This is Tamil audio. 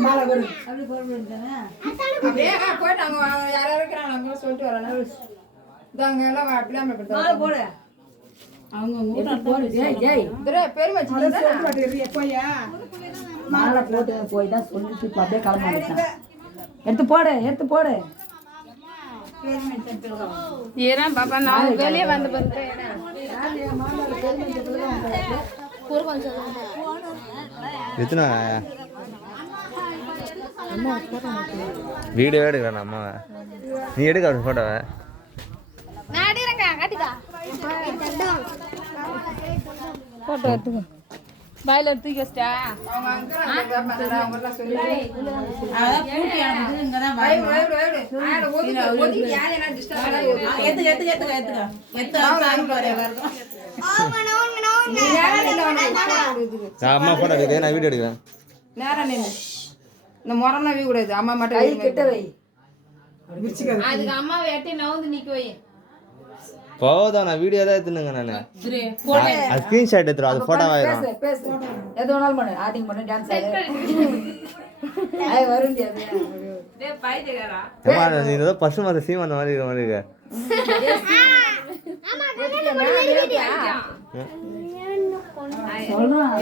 மாலை போடு அப்படி போடுறேன் அப்படியே போயிட்டு அங்கே யாராவது இருக்கிறாங்க நம்ம சொல்லிட்டு வரேன் இதாங்க எல்லாம் அப்படியே மாலை போடு அவங்க போடு பெருமை மாலை போட்டு போய் தான் சொல்லிட்டு அப்படியே கிளம்ப எடுத்து போடு ஏறா பாப்பா நான் வெளியே வந்து எத்தனை வீடியோ எடுக்கிறேன் அம்மாவை நீ எடுக்க அப்படி ஃபோட்டோவை போட்டோ எடுத்துக்கோ பாயில தூக்கி வச்சிட்டா அம்மா போட்டோ எடுக்க நான் வீடியோ எடுக்கிறேன் நேரம் நின்று இந்த முறம்னா வீ கூடாது அம்மா மட்டும் கிட்ட வை அதுக்கு அம்மா வெட்டி நவுந்து நிக்க வை போதும் நான் வீடியோ தான் எடுத்துனுங்க நான் அது ஸ்கிரீன்ஷாட் எடுத்துரும் அது ஃபோட்டோ ஆயிரும் பேசு எது வேணாலும் பண்ணு ஆக்டிங் பண்ணு டான்ஸ் ஆடு வரும் டேய் பைத்தியக்காரா அம்மா நீ ஏதோ பசு மாத சீம் அந்த மாதிரி இருக்க மாதிரி இருக்க சொல்றான்